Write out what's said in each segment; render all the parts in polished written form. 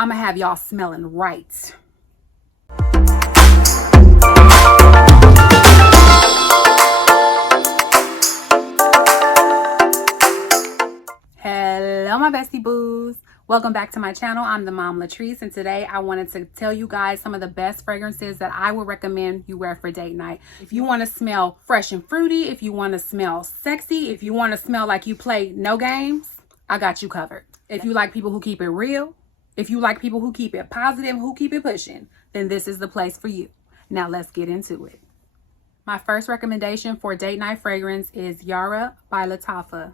I'm gonna have y'all smelling right. Hello my bestie boos, welcome back to my channel. I'm TheMomLatrice, and today I wanted to tell you guys some of the best fragrances that I would recommend you wear for date night. If you want to smell fresh and fruity, if you want to smell sexy, if you want to smell like you play no games, I got you covered. If you like people who keep it real, if you like people who keep it positive, who keep it pushing, then this is the place for you. Now let's get into it. My first recommendation for date night fragrance is Yara by Lattafa.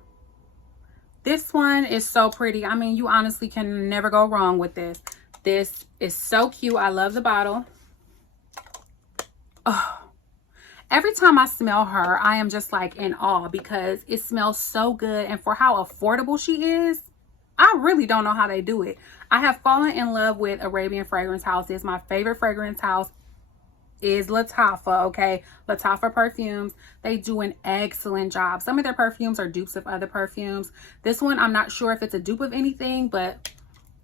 This one is so pretty. I mean, you honestly can never go wrong with this. This is so cute. I love the bottle. Oh, every time I smell her, I am just like in awe because it smells so good. And for how affordable she is, I really don't know how they do it. I have fallen in love with Arabian fragrance houses. My favorite fragrance house is Lattafa, okay? Lattafa Perfumes. They do an excellent job. Some of their perfumes are dupes of other perfumes. This one, I'm not sure if it's a dupe of anything, but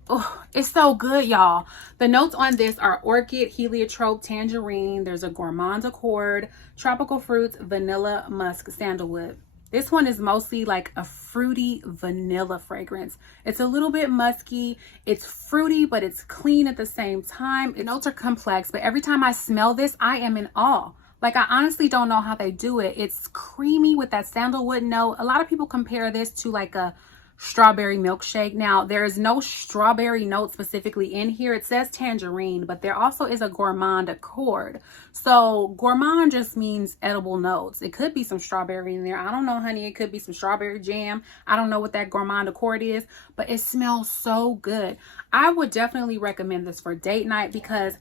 oh, it's so good, y'all. The notes on this are orchid, heliotrope, tangerine. There's a gourmand accord, tropical fruits, vanilla, musk, sandalwood. This one is mostly like a fruity vanilla fragrance. It's a little bit musky. It's fruity, but it's clean at the same time. The notes are complex, but every time I smell this, I am in awe. Like, I honestly don't know how they do it. It's creamy with that sandalwood note. A lot of people compare this to like a strawberry milkshake. Now, there is no strawberry note specifically in here. It says tangerine, but there also is a gourmand accord. So gourmand just means edible notes. It could be some strawberry in there. I don't know, honey. It could be some strawberry jam. I don't know what that gourmand accord is, but it smells so good. I would definitely recommend this for date night because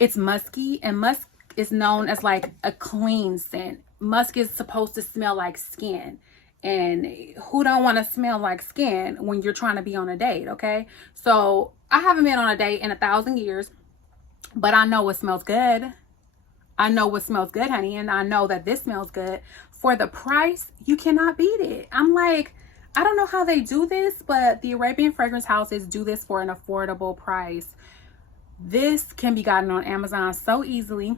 it's musky, and musk is known as like a clean scent. Musk is supposed to smell like skin. And who don't want to smell like skin when you're trying to be on a date, okay? So I haven't been on a date in 1,000 years, but I know what smells good. I know what smells good, honey, and I know that this smells good. For the price, you cannot beat it. I'm like, I don't know how they do this, but the Arabian fragrance houses do this for an affordable price. This can be gotten on Amazon so easily.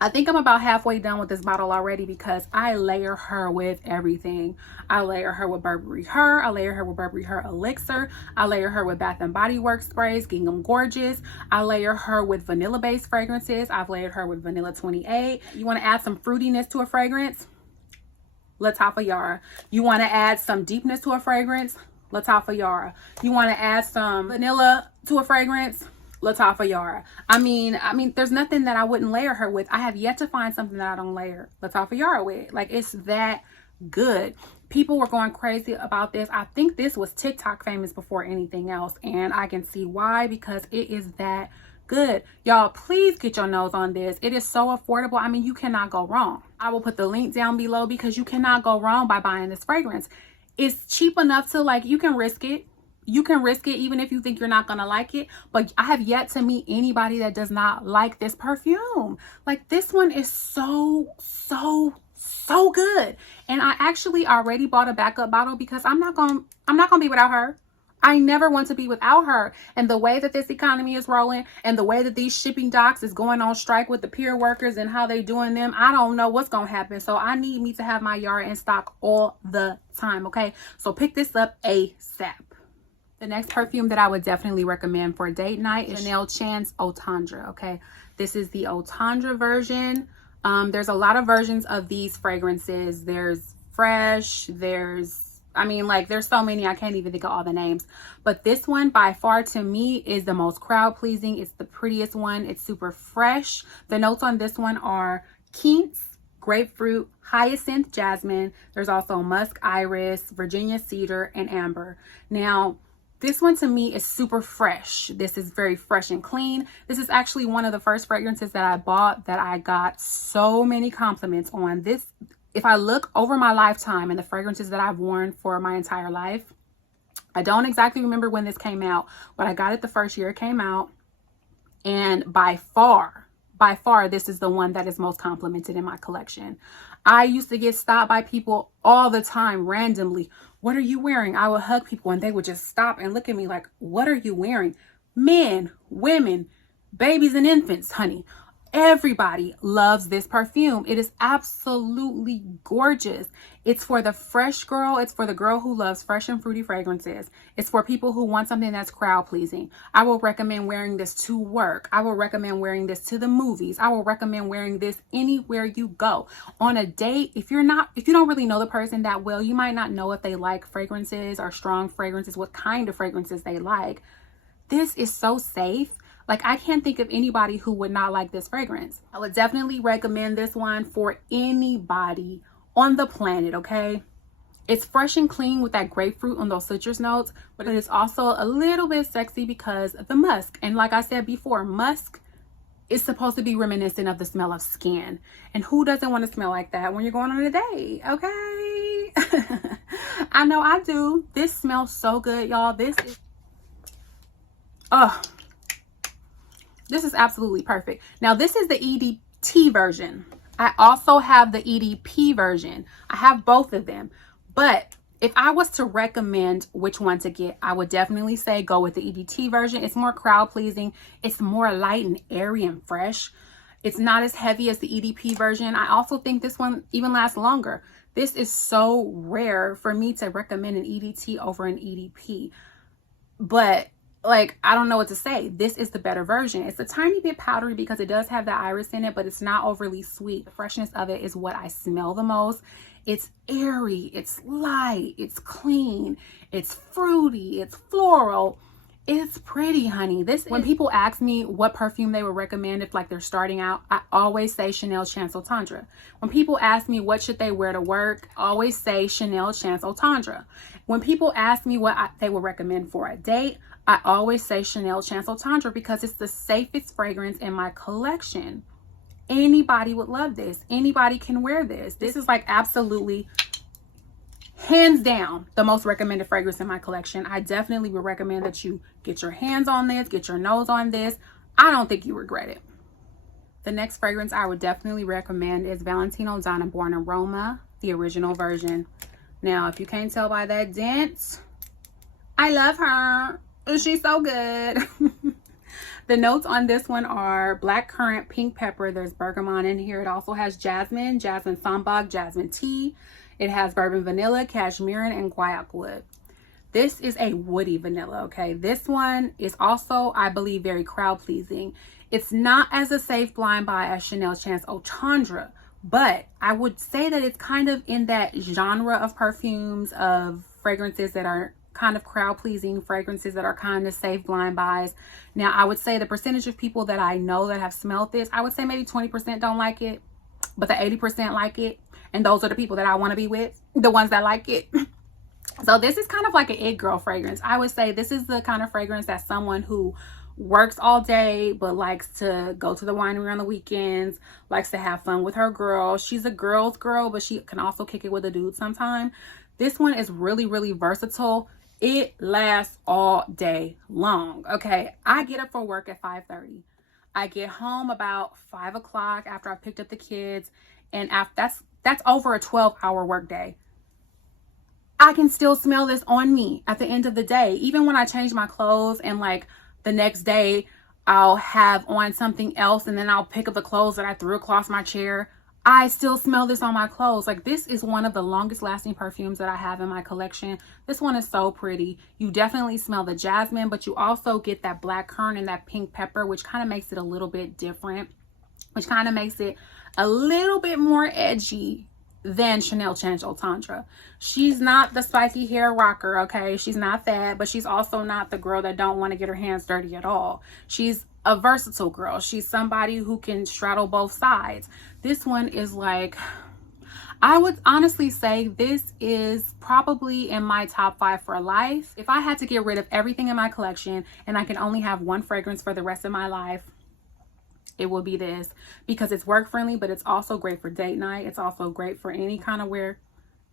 I think I'm about halfway done with this bottle already because I layer her with everything. I layer her with Burberry Her. I layer her with Burberry Her Elixir. I layer her with Bath & Body Works sprays, Gingham Gorgeous. I layer her with vanilla-based fragrances. I've layered her with Vanilla 28. You want to add some fruitiness to a fragrance? Lattafa Yara. You want to add some deepness to a fragrance? Lattafa Yara. You want to add some vanilla to a fragrance? Lattafa Yara. I mean, there's nothing that I wouldn't layer her with. I have yet to find something that I don't layer Lattafa Yara with. Like, it's that good. People were going crazy about this. I think this was TikTok famous before anything else, and I can see why, because it is that good. Y'all, please get your nose on this. It is so affordable. I mean, you cannot go wrong. I will put the link down below because you cannot go wrong by buying this fragrance. It's cheap enough to, like, you can risk it. You can risk it even if you think you're not going to like it. But I have yet to meet anybody that does not like this perfume. Like, this one is so good. And I actually already bought a backup bottle because I'm not going to be without her. I never want to be without her. And the way that this economy is rolling and the way that these shipping docks is going on strike with the pier workers and how they doing them, I don't know what's going to happen. So I need me to have my Yara in stock all the time. Okay. So pick this up ASAP. The next perfume that I would definitely recommend for a date night is Chanel Chan's Eau Tendre, okay? This is the Eau Tendre version. There's a lot of versions of these fragrances. There's fresh, there's so many, I can't even think of all the names. But this one, by far, to me, is the most crowd-pleasing. It's the prettiest one. It's super fresh. The notes on this one are quince, grapefruit, hyacinth, jasmine. There's also musk, iris, Virginia cedar, and amber. Now, this one to me is super fresh. This is very fresh and clean. This is actually one of the first fragrances that I bought that I got so many compliments on. This, if I look over my lifetime and the fragrances that I've worn for my entire life, I don't exactly remember when this came out, but I got it the first year it came out. And by far, this is the one that is most complimented in my collection. I used to get stopped by people all the time randomly. What are you wearing? I would hug people and they would just stop and look at me like, what are you wearing? men, women, babies and infants, honey. Everybody loves this perfume. It is absolutely gorgeous. It's for the fresh girl. It's for the girl who loves fresh and fruity fragrances. It's for people who want something that's crowd pleasing. I will recommend wearing this to work. I will recommend wearing this to the movies. I will recommend wearing this anywhere you go. On a date, if you don't really know the person that well, you might not know if they like fragrances or strong fragrances, what kind of fragrances they like. This is so safe. Like, I can't think of anybody who would not like this fragrance. I would definitely recommend this one for anybody on the planet, okay? It's fresh and clean with that grapefruit on those citrus notes, but it is also a little bit sexy because of the musk. And like I said before, musk is supposed to be reminiscent of the smell of skin. And who doesn't want to smell like that when you're going on a date, okay? I know I do. This smells so good, y'all. This is absolutely perfect. Now, this is the EDT version. I also have the EDP version. I have both of them. But if I was to recommend which one to get, I would definitely say go with the EDT version. It's more crowd pleasing. It's more light and airy and fresh. It's not as heavy as the EDP version. I also think this one even lasts longer. This is so rare for me to recommend an EDT over an EDP. But like, I don't know what to say. This is the better version. It's a tiny bit powdery because it does have the iris in it, but it's not overly sweet. The freshness of it is what I smell the most. It's airy, it's light, it's clean, it's fruity, it's floral. It's pretty, honey. When people ask me what perfume they would recommend if like they're starting out, I always say Chanel Chance Tendre. When people ask me what should they wear to work, I always say Chanel Chance Tendre. When people ask me what they would recommend for a date, I always say Chanel Chance Tendre because it's the safest fragrance in my collection. Anybody would love this. Anybody can wear this. This is like absolutely, hands down, the most recommended fragrance in my collection. I definitely would recommend that you get your hands on this, get your nose on this. I don't think you regret it. The next fragrance I would definitely recommend is Valentino Donna Born in Roma, the original version. Now, if you can't tell by that dent, I love her. She's so good. The notes on this one are black currant, pink pepper. There's bergamot in here. It also has jasmine, jasmine sambac, jasmine tea. It has bourbon vanilla, cashmere, and guaiac wood. This is a woody vanilla, okay? This one is also, I believe, very crowd pleasing. It's not as a safe blind buy as Chanel Chance Tendre, but I would say that it's kind of in that genre of perfumes, of fragrances that are kind of crowd pleasing, fragrances that are kind of safe blind buys. Now, I would say the percentage of people that I know that have smelled this, I would say maybe 20% don't like it, but the 80% like it. And those are the people that I want to be with, the ones that like it. So this is kind of like an it girl fragrance. I would say this is the kind of fragrance that someone who works all day but likes to go to the winery on the weekends, likes to have fun with her girl. She's a girl's girl, but she can also kick it with a dude sometime. This one is really, really versatile. It lasts all day long, okay? I get up for work at 5:30. I get home about 5 o'clock after I've picked up the kids, and that's over a 12-hour work day. I can still smell this on me at the end of the day. Even when I change my clothes and like the next day I'll have on something else and then I'll pick up the clothes that I threw across my chair, I still smell this on my clothes. Like, this is one of the longest lasting perfumes that I have in my collection. This one is so pretty. You definitely smell the jasmine, but you also get that black currant and that pink pepper, which kind of makes it a little bit different, which kind of makes it a little bit more edgy than Chanel Chance Tendre. She's not the spiky hair rocker, okay? She's not that, but she's also not the girl that don't want to get her hands dirty at all. She's a versatile girl. She's somebody who can straddle both sides. This one is like, I would honestly say this is probably in my top 5 for life. If I had to get rid of everything in my collection and I can only have one fragrance for the rest of my life, it will be this, because it's work friendly, but it's also great for date night. It's also great for any kind of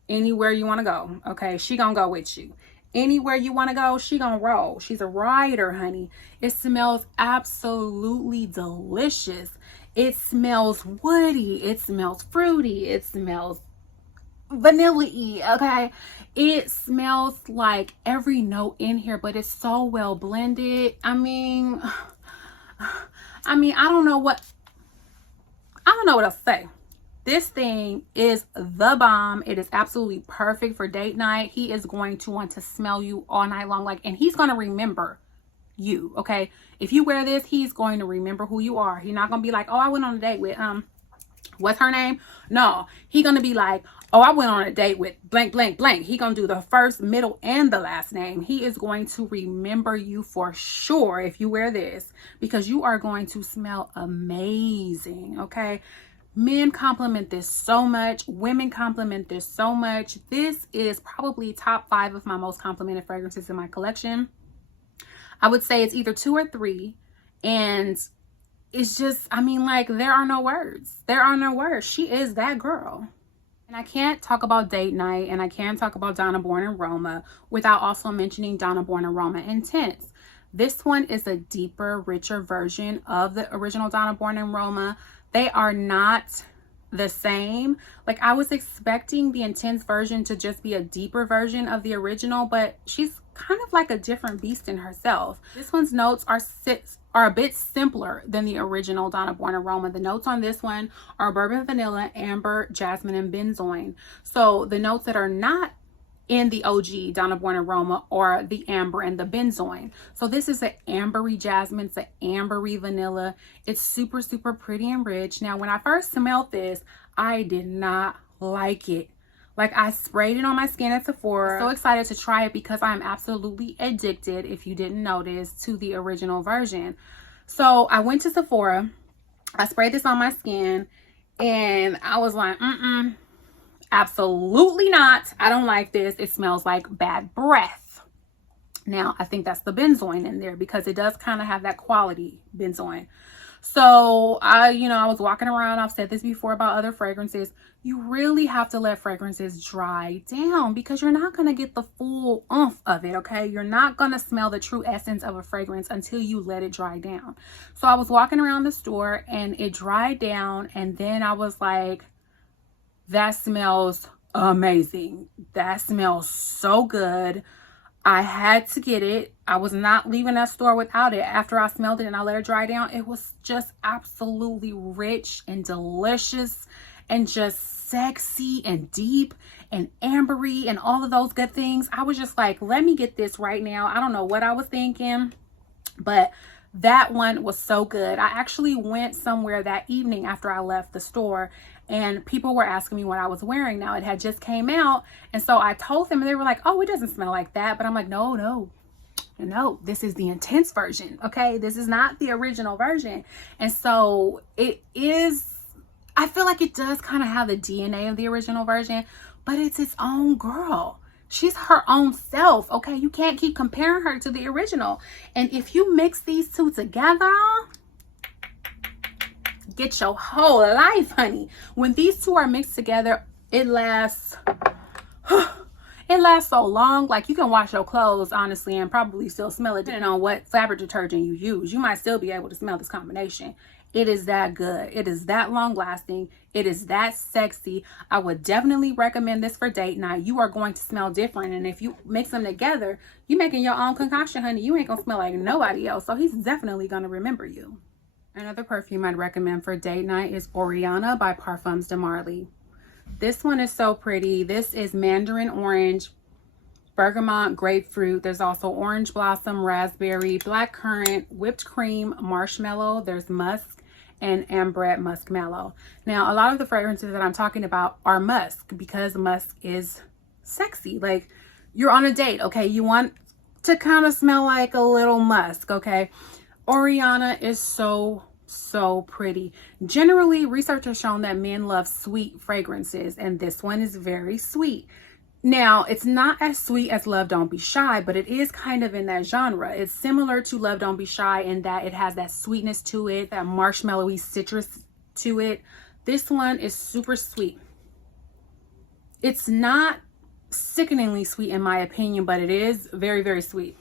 anywhere you want to go. Okay, she gonna go with you. Anywhere you want to go, she gonna roll. She's a rider, honey. It smells absolutely delicious. It smells woody. It smells fruity. It smells vanilla-y, okay? It smells like every note in here, but it's so well blended. I mean, I don't know what else to say. This thing is the bomb. It is absolutely perfect for date night. He is going to want to smell you all night long, like, and he's going to remember you, okay? If you wear this, he's going to remember who you are. He's not going to be like, oh, I went on a date with what's her name? No, he gonna be like, oh, I went on a date with blank blank blank. He gonna do the first, middle, and the last name. He is going to remember you for sure if you wear this, because you are going to smell amazing, okay? Men compliment this so much. Women compliment this so much. This is probably top 5 of my most complimented fragrances in my collection. I would say it's either 2 or 3, and it's just, I mean, like, there are no words. There are no words. She is that girl. And I can't talk about date night, and I can't talk about Donna Born and Roma without also mentioning Donna Born and Roma Intense. This one is a deeper, richer version of the original Donna Born and Roma. They are not the same. Like, I was expecting the Intense version to just be a deeper version of the original, but she's kind of like a different beast in herself. This one's notes are a bit simpler than the original Donna Born and Roma. The notes on this one are bourbon, vanilla, amber, jasmine, and benzoin. So the notes that are not in the OG Donna Born and Roma are the amber and the benzoin. So this is an ambery jasmine. It's an ambery vanilla. It's super, super pretty and rich. Now, when I first smelled this, I did not like it. Like, I sprayed it on my skin at Sephora. I'm so excited to try it because I'm absolutely addicted, if you didn't notice, to the original version. So I went to Sephora. I sprayed this on my skin and I was like, absolutely not. I don't like this. It smells like bad breath. Now, I think that's the benzoin in there because it does kind of have that quality benzoin. So I was walking around. I've said this before about other fragrances. You really have to let fragrances dry down because you're not going to get the full oomph of it, okay? You're not going to smell the true essence of a fragrance until you let it dry down. So I was walking around the store and it dried down, and then I was like, that smells amazing. That smells so good. I had to get it. I was not leaving that store without it. After I smelled it and I let it dry down, it was just absolutely rich and delicious and just sexy and deep and ambery and all of those good things. I was just like, let me get this right now. I don't know what I was thinking, but that one was so good. I actually went somewhere that evening after I left the store, and people were asking me what I was wearing. Now, it had just came out, and so I told them, and they were like, oh, it doesn't smell like that. But I'm like, no, this is the Intense version, okay? This is not the original version. And so it is, I feel like it does kind of have the DNA of the original version, but it's its own girl. She's her own self, okay? You can't keep comparing her to the original. And if you mix these two together, get your whole life, honey. When these two are mixed together, it lasts so long. Like, you can wash your clothes, honestly, and probably still smell it, depending on what fabric detergent you use. You might still be able to smell this combination. It is that good. It is that long lasting. It is that sexy. I would definitely recommend this for date night. You are going to smell different. And if you mix them together, you're making your own concoction, honey. You ain't gonna smell like nobody else. So he's definitely gonna remember you. Another perfume I'd recommend for date night is Oriana by Parfums de Marly. This one is so pretty. This is mandarin orange, bergamot, grapefruit. There's also orange blossom, raspberry, black currant, whipped cream, marshmallow. There's musk and ambrette muskmallow. Now, a lot of the fragrances that I'm talking about are musk because musk is sexy. Like, you're on a date, okay? You want to kind of smell like a little musk, okay? Oriana is so pretty. Generally, research has shown that men love sweet fragrances, and this one is very sweet. Now, it's not as sweet as Love Don't Be Shy, but it is kind of in that genre. It's similar to Love Don't Be Shy in that it has that sweetness to it, that marshmallowy citrus to it. This one is super sweet. It's not sickeningly sweet in my opinion, but it is very, very sweet.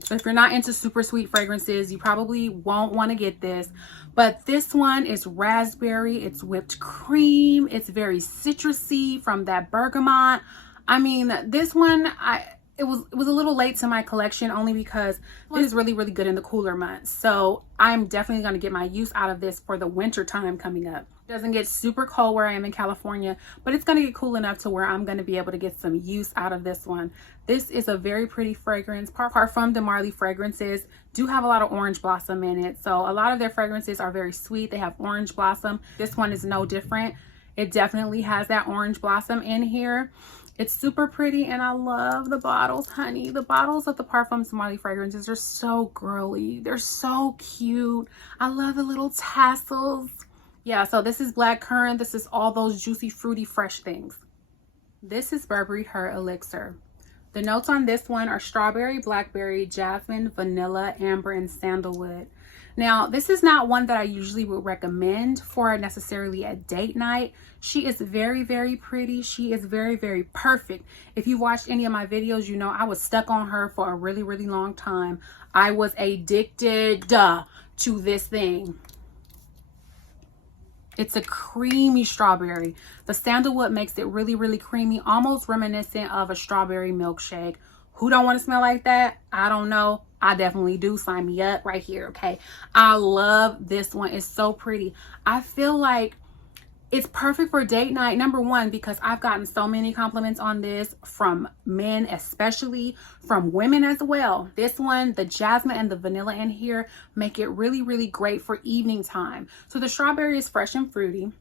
So if you're not into super sweet fragrances, you probably won't want to get this. But this one is raspberry. It's whipped cream. It's very citrusy from that bergamot. I mean, this one, it was a little late to my collection only because it is really, really good in the cooler months. So I'm definitely going to get my use out of this for the winter time coming up. It doesn't get super cold where I am in California, but it's going to get cool enough to where I'm going to be able to get some use out of this one. This is a very pretty fragrance. Parfums de Marly fragrances do have a lot of orange blossom in it. So a lot of their fragrances are very sweet. They have orange blossom. This one is no different. It definitely has that orange blossom in here. It's super pretty and I love the bottles, honey. The bottles of the Parfums de Marly fragrances are so girly. They're so cute. I love the little tassels. Yeah, so this is blackcurrant. This is all those juicy, fruity, fresh things. This is Burberry Her Elixir. The notes on this one are strawberry, blackberry, jasmine, vanilla, amber, and sandalwood. Now, this is not one that I usually would recommend for necessarily a date night. She is very, very pretty. She is very, very perfect. If you watched any of my videos, you know I was stuck on her for a really, really long time. I was addicted to this thing. It's a creamy strawberry. The sandalwood makes it really, really creamy, almost reminiscent of a strawberry milkshake. Who don't want to smell like that? I don't know. I definitely do. Sign me up right here, okay? I love this one. It's so pretty. I feel like it's perfect for date night. Number one, because I've gotten so many compliments on this from men, especially from women as well. This one, the jasmine and the vanilla in here make it really, really great for evening time. So the strawberry is fresh and fruity.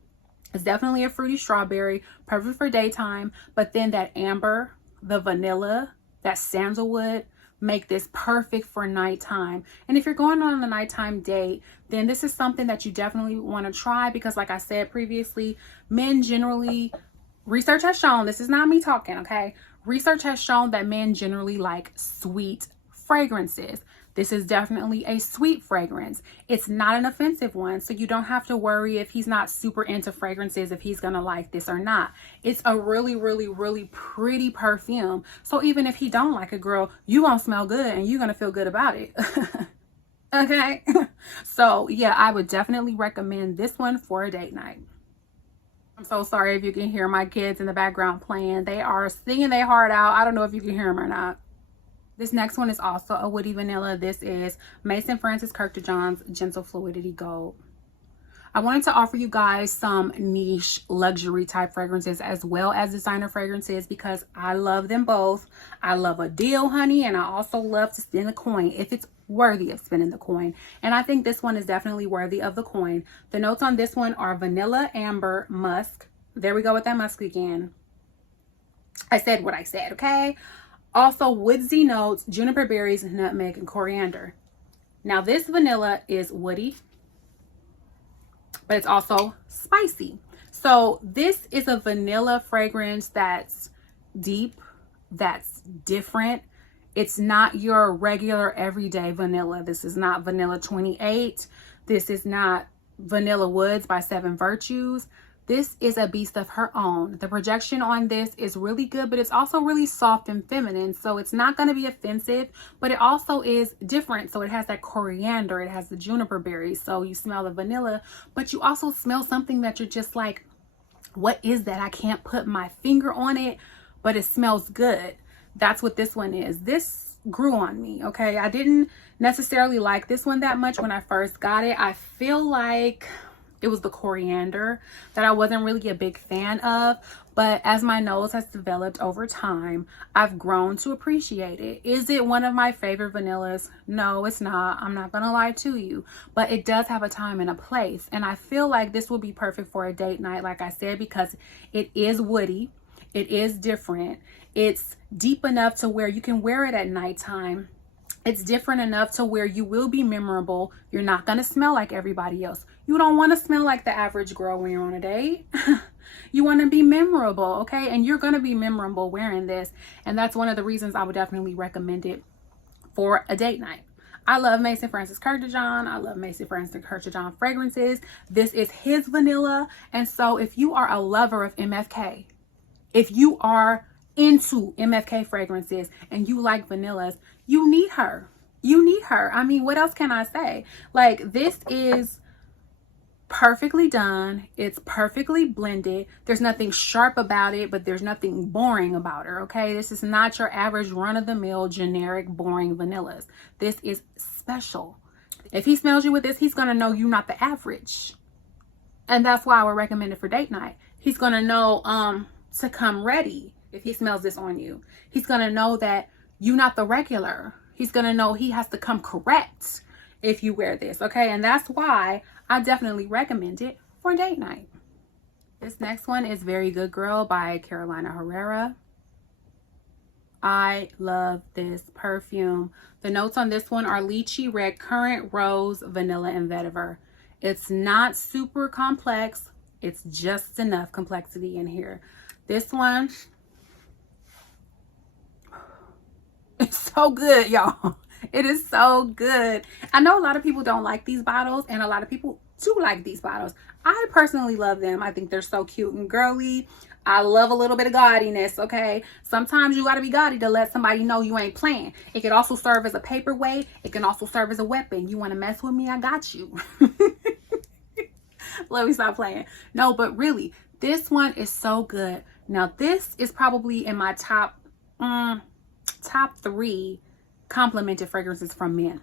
It's definitely a fruity strawberry, perfect for daytime. But then that amber, the vanilla, that sandalwood make this perfect for nighttime. And if you're going on a nighttime date, then this is something that you definitely want to try because like I said previously, men generally, research has shown, this is not me talking, okay? Research has shown that men generally like sweet fragrances. This is definitely a sweet fragrance. It's not an offensive one, so you don't have to worry if he's not super into fragrances, if he's gonna like this or not. It's a really, really, really pretty perfume. So even if he don't like a girl, you gonna smell good and you're gonna feel good about it. Okay? So yeah, I would definitely recommend this one for a date night. I'm so sorry if you can hear my kids in the background playing. They are singing their heart out. I don't know if you can hear them or not. This next one is also a woody vanilla. This is Mason Francis Kurkdjian's Gentle Fluidity Gold. I wanted to offer you guys some niche luxury type fragrances as well as designer fragrances because I love them both. I love a deal, honey, and I also love to spend a coin if it's worthy of spending the coin. And I think this one is definitely worthy of the coin. The notes on this one are vanilla, amber, musk. There we go with that musk again. I said what I said, okay? Also woodsy notes, juniper berries, nutmeg, and coriander. Now this vanilla is woody, but it's also spicy. So this is a vanilla fragrance that's deep, that's different. It's not your regular everyday vanilla. This is not Vanilla 28. This is not Vanilla Woods by Seven Virtues. This is a beast of her own. The projection on this is really good, but it's also really soft and feminine. So it's not going to be offensive, but it also is different. So it has that coriander, it has the juniper berries. So you smell the vanilla, but you also smell something that you're just like, what is that? I can't put my finger on it, but it smells good. That's what this one is. This grew on me, okay? I didn't necessarily like this one that much when I first got it. I feel like it was the coriander that I wasn't really a big fan of, but as my nose has developed over time, I've grown to appreciate it. Is it one of my favorite vanillas? No, it's not. I'm not gonna lie to you, but it does have a time and a place. And I feel like this would be perfect for a date night, like I said, because it is woody, it is different, it's deep enough to where you can wear it at nighttime. It's different enough to where you will be memorable. You're not going to smell like everybody else. You don't want to smell like the average girl when you're on a date. You want to be memorable, okay? And you're going to be memorable wearing this. And that's one of the reasons I would definitely recommend it for a date night. I love Mason Francis Kurkdjian. I love Mason Francis Kurkdjian fragrances. This is his vanilla. And so if you are a lover of MFK, if you are into MFK fragrances and you like vanillas, you need her. You need her. I mean, what else can I say? Like, this is perfectly done. It's perfectly blended. There's nothing sharp about it, but there's nothing boring about her, okay? This is not your average run-of-the-mill generic boring vanillas. This is special. If he smells you with this, he's gonna know you're not the average, and that's why I would recommend it for date night. He's gonna know to come ready. If he smells this on you, he's gonna know that you're not the regular. He's gonna know he has to come correct if you wear this, okay? And that's why I definitely recommend it for date night. This next one is Very Good Girl by Carolina Herrera. I love this perfume. The notes on this one are lychee, red currant, rose, vanilla, and vetiver. It's not super complex. It's just enough complexity in here. This one, it's so good, y'all. It is so good. I know a lot of people don't like these bottles, and a lot of people do like these bottles. I personally love them. I think they're so cute and girly. I love a little bit of gaudiness, okay? Sometimes you gotta be gaudy to let somebody know you ain't playing. It can also serve as a paperweight. It can also serve as a weapon. You wanna mess with me? I got you. Let me stop playing. No, but really, this one is so good. Now, this is probably in my top 3 complimented fragrances from men.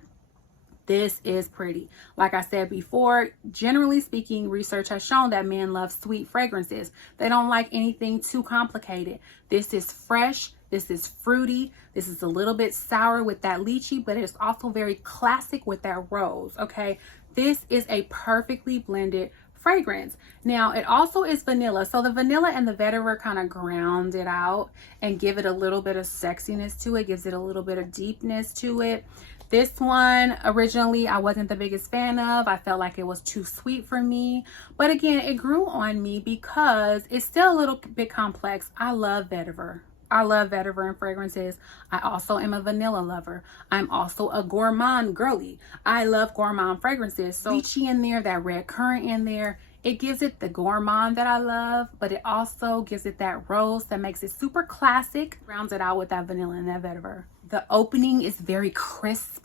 This is pretty. Like I said before, generally speaking, research has shown that men love sweet fragrances. They don't like anything too complicated. This is fresh. This is fruity. This is a little bit sour with that lychee, but it's also very classic with that rose, okay? This is a perfectly blended fragrance. Now, it also is vanilla. So the vanilla and the vetiver kind of ground it out and give it a little bit of sexiness to it, gives it a little bit of deepness to it. This one, originally, I wasn't the biggest fan of. I felt like it was too sweet for me. But again, it grew on me because it's still a little bit complex. I love vetiver. I love vetiver and fragrances. I also am a vanilla lover. I'm also a gourmand girly. I love gourmand fragrances. So lychee in there, that red currant in there, it gives it the gourmand that I love, but it also gives it that rose that makes it super classic, rounds it out with that vanilla and that vetiver. The opening is very crisp.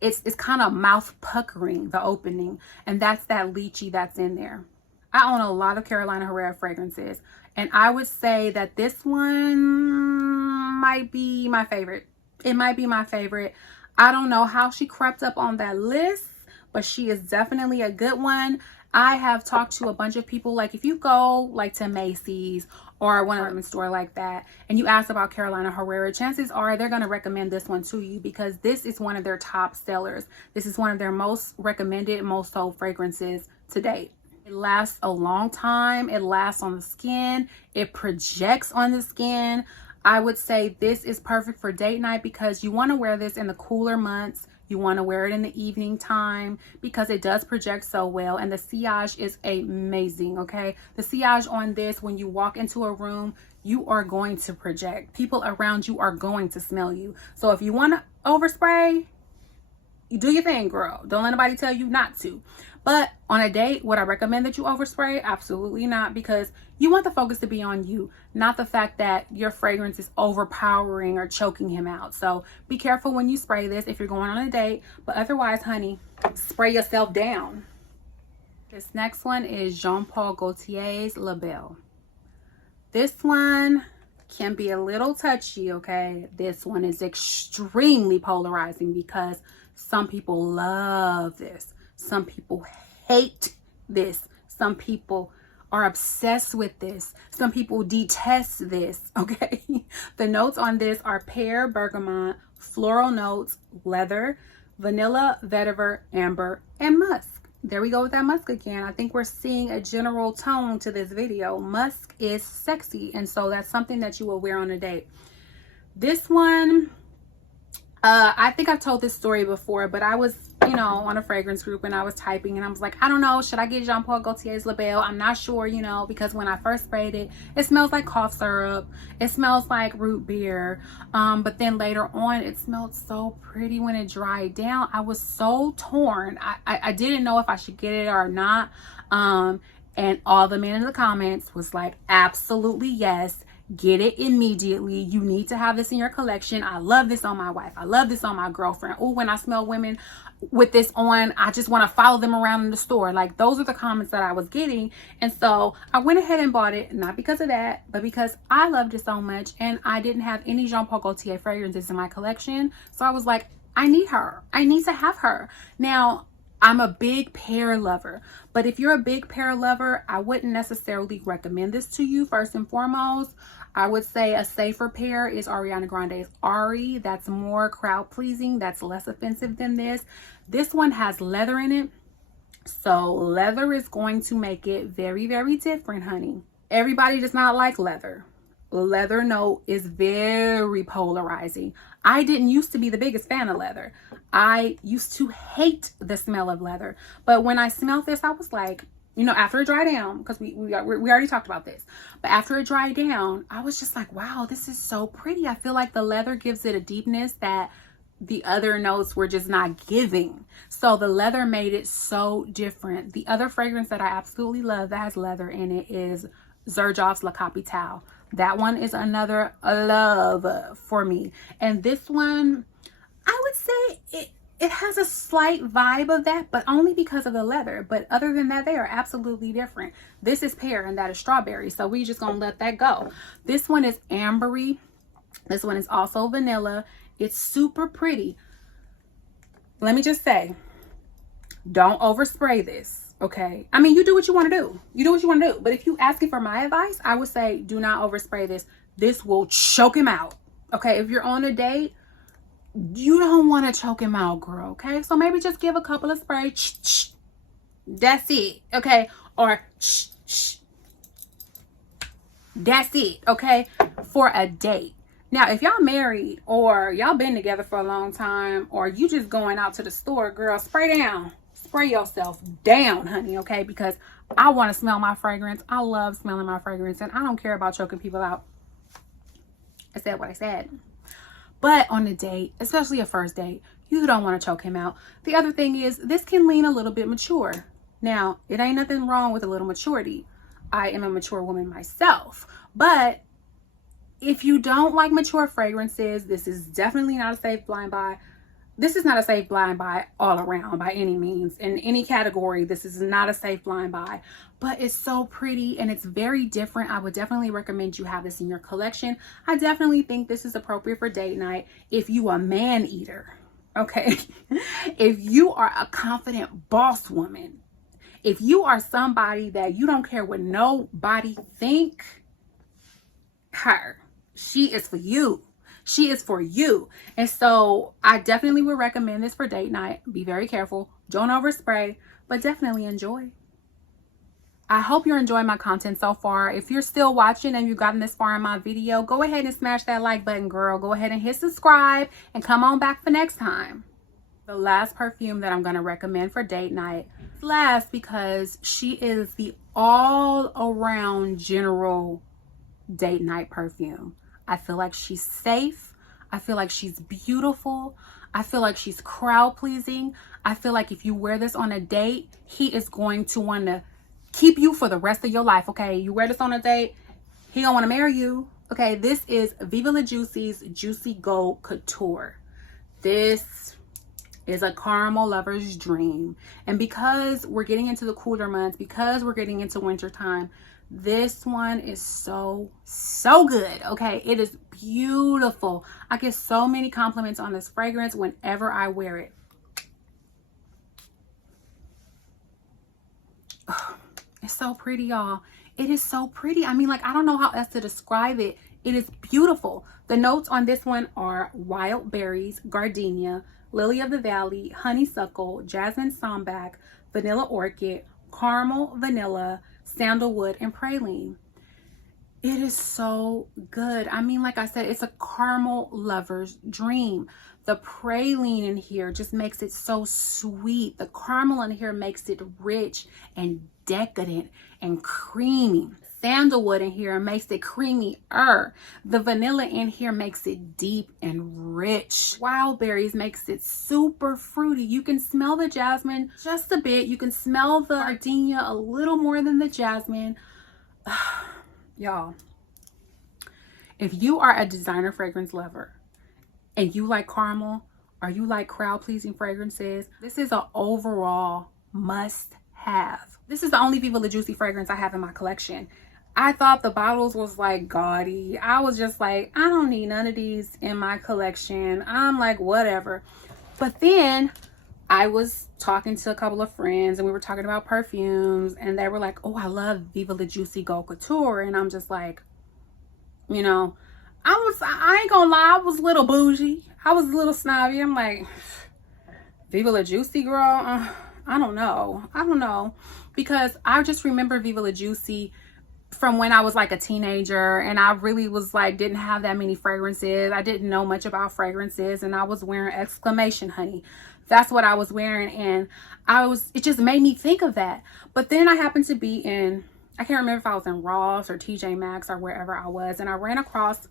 It's kind of mouth puckering, the opening, and that's that lychee that's in there. I own a lot of Carolina Herrera fragrances, and I would say that this one might be my favorite. It might be my favorite. I don't know how she crept up on that list, but she is definitely a good one. I have talked to a bunch of people, like if you go like to Macy's or one department store like that and you ask about Carolina Herrera, chances are they're going to recommend this one to you because this is one of their top sellers. This is one of their most recommended, most sold fragrances to date. It lasts a long time. It lasts on the skin. It projects on the skin. I would say this is perfect for date night because you want to wear this in the cooler months. You want to wear it in the evening time because it does project so well, and the sillage is amazing, okay? The sillage on this, when you walk into a room, you are going to project. People around you are going to smell you. So if you want to overspray, you do your thing, girl. Don't let anybody tell you not to. But on a date, would I recommend that you overspray? Absolutely not, because you want the focus to be on you, not the fact that your fragrance is overpowering or choking him out. So be careful when you spray this if you're going on a date. But otherwise, honey, spray yourself down. This next one is Jean Paul Gaultier's La Belle. This one can be a little touchy, okay? This one is extremely polarizing because some people love this. Some people hate this. Some people are obsessed with this. Some people detest this, okay? The notes on this are pear, bergamot, floral notes, leather, vanilla, vetiver, amber, and musk. There we go with that musk again. I think we're seeing a general tone to this video. Musk is sexy, and so that's something that you will wear on a date. This one, I think I've told this story before, but I was, on a fragrance group and I was typing and I was like, I don't know, should I get Jean Paul Gaultier's La Belle? I'm not sure, because when I first sprayed it, it smells like cough syrup. It smells like root beer. But then later on, it smelled so pretty when it dried down. I was so torn. I didn't know if I should get it or not. And all the men in the comments was like, absolutely yes. get it immediately. You need to have this in your collection. I love this on my wife. I love this on my girlfriend. Oh, when I smell women with this on, I just want to follow them around in the store. Like, those are the comments that I was getting. And so I went ahead and bought it, not because of that, but because I loved it so much, and I didn't have any Jean Paul Gaultier fragrances in my collection. So I was like, I need her. I need to have her. Now, I'm a big pear lover, but if you're a big pear lover, I wouldn't necessarily recommend this to you. First and foremost, I would say a safer pear is Ariana Grande's Ari. That's more crowd pleasing. That's less offensive than this. This one has leather in it. So leather is going to make it very, very different, honey. Everybody does not like leather. Leather note is very polarizing. I didn't used to be the biggest fan of leather. I used to hate the smell of leather. But when I smelled this, I was like, you know, after it dried down, because we already talked about this, but after it dried down, I was just like, wow, this is so pretty. I feel like the leather gives it a deepness that the other notes were just not giving. So the leather made it so different. The other fragrance that I absolutely love that has leather in it is Xerjoff's La Capitale. That one is another love for me. And this one, I would say it has a slight vibe of that, but only because of the leather. But other than that, they are absolutely different. This is pear and that is strawberry. So we just gonna let that go. This one is ambery. This one is also vanilla. It's super pretty. Let me just say, don't overspray this. Okay, I mean, you do what you want to do. You do what you want to do. But if you asking for my advice, I would say do not overspray this. This will choke him out. Okay, if you're on a date, you don't want to choke him out, girl. Okay, so maybe just give a couple of sprays. That's it. Okay, or that's it. Okay, for a date. Now, if y'all married or y'all been together for a long time, or you just going out to the store, girl, spray down. Spray yourself down, honey, okay? Because I want to smell my fragrance. I love smelling my fragrance, and I don't care about choking people out. I said what I said. But on a date, especially a first date, you don't want to choke him out. The other thing is, this can lean a little bit mature. Now, it ain't nothing wrong with a little maturity. I am a mature woman myself. But if you don't like mature fragrances, this is definitely not a safe blind buy. This is not a safe blind buy all around by any means. In any category, this is not a safe blind buy. But it's so pretty and it's very different. I would definitely recommend you have this in your collection. I definitely think this is appropriate for date night if you a man eater, okay? If you are a confident boss woman, if you are somebody that you don't care what nobody think, her, she is for you. She is for you. And so I definitely would recommend this for date night. Be very careful. Don't overspray, but definitely enjoy. I hope you're enjoying my content so far. If you're still watching and you've gotten this far in my video, go ahead and smash that like button, girl. Go ahead and hit subscribe and come on back for next time. The last perfume that I'm going to recommend for date night. Last because she is the all-around general date night perfume. I feel like she's safe. I feel like she's beautiful. I feel like she's crowd pleasing. I feel like if you wear this on a date, he is going to want to keep you for the rest of your life. Okay, you wear this on a date, he gonna want to marry you. Okay, this is Viva La Juicy's Juicy Gold Couture. This is a caramel lover's dream. And because we're getting into the cooler months, because we're getting into winter time, this one is so good. Okay, it is beautiful. I get so many compliments on this fragrance whenever I wear it. Oh, it's so pretty, y'all. It is so pretty. I mean, like, I don't know how else to describe it. It is beautiful. The notes on this one are wild berries, gardenia, lily of the valley, honeysuckle, jasmine sambac, vanilla orchid, caramel, vanilla, sandalwood, and praline. It is so good. I mean, like I said, it's a caramel lover's dream. The praline in here just makes it so sweet. The caramel in here makes it rich and decadent and creamy. Sandalwood in here makes it creamier. The vanilla in here makes it deep and rich. Wild berries makes it super fruity. You can smell the jasmine just a bit. You can smell the gardenia a little more than the jasmine. Y'all, If you are a designer fragrance lover and you like caramel or you like crowd pleasing fragrances, this is an overall must have. This is the only Viva La Juicy fragrance I have in my collection. I thought the bottles was like gaudy. I was just like, I don't need none of these in my collection. I'm like, whatever. But then I was talking to a couple of friends and we were talking about perfumes and they were like, oh, I love Viva La Juicy Gold Couture. And I'm just like, you know, I ain't gonna lie, I was a little bougie. I was a little snobby. I'm like, Viva La Juicy, girl? I don't know. Because I just remember Viva La Juicy from when I was like a teenager and I really was like, didn't have that many fragrances. I didn't know much about fragrances and I was wearing exclamation honey. That's what I was wearing. And it just made me think of that. But then I happened to be in, I can't remember if I was in Ross or TJ Maxx or wherever I was. And I ran across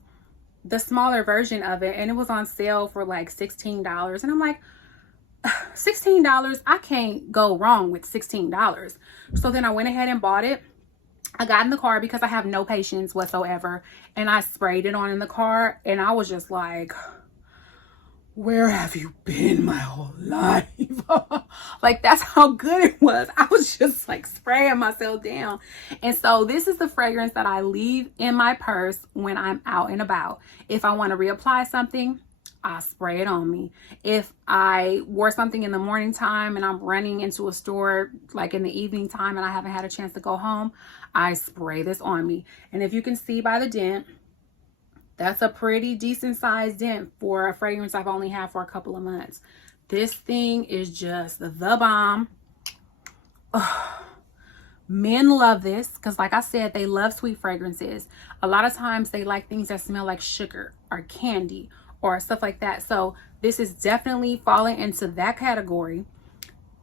the smaller version of it and it was on sale for like $16. And I'm like, $16, I can't go wrong with $16. So then I went ahead and bought it. I got in the car because I have no patience whatsoever. And I sprayed it on in the car and I was just like, where have you been my whole life? Like, that's how good it was. I was just like spraying myself down. And so this is the fragrance that I leave in my purse when I'm out and about. If I want to reapply something, I spray it on me. If I wore something in the morning time and I'm running into a store like in the evening time and I haven't had a chance to go home, I spray this on me. And if you can see by the dent, that's a pretty decent sized dent for a fragrance I've only had for a couple of months. This thing is just the bomb. Ugh. Men love this because, like I said, they love sweet fragrances. A lot of times they like things that smell like sugar or candy or stuff like that. So this is definitely falling into that category.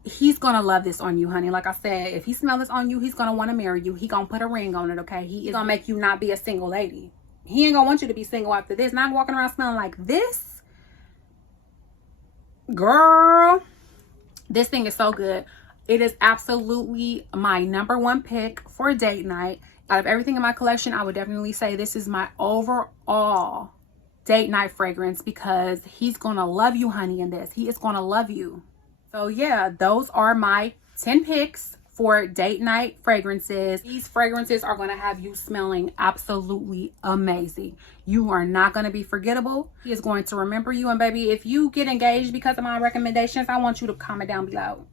He's gonna love this on you, honey. Like I said, if he smells this on you, he's gonna want to marry you. He gonna put a ring on it, okay? He is gonna make you not be a single lady. He ain't gonna want you to be single after this. Not walking around smelling like this. Girl, this thing is so good. It is absolutely my #1 pick for a date night. Out of everything in my collection, I would definitely say this is my overall date night fragrance because he's gonna love you, honey, in this. He is gonna love you. So yeah, those are my 10 picks for date night fragrances. These fragrances are going to have you smelling absolutely amazing. You are not going to be forgettable. He is going to remember you. And baby, if you get engaged because of my recommendations, I want you to comment down below.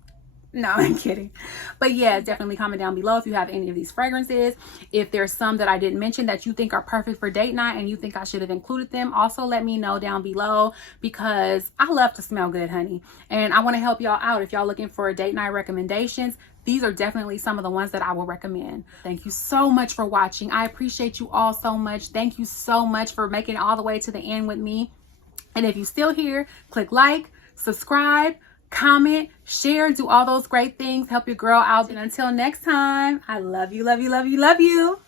No, I'm kidding. But yeah, definitely comment down below if you have any of these fragrances. If there's some that I didn't mention that you think are perfect for date night and you think I should have included them, also let me know down below because I love to smell good, honey. And I want to help y'all out. If y'all looking for date night recommendations, these are definitely some of the ones that I will recommend. Thank you so much for watching. I appreciate you all so much. Thank you so much for making it all the way to the end with me. And if you're still here, click like, subscribe, comment, share, do all those great things. Help your girl out. And until next time, I love you, love you, love you, love you.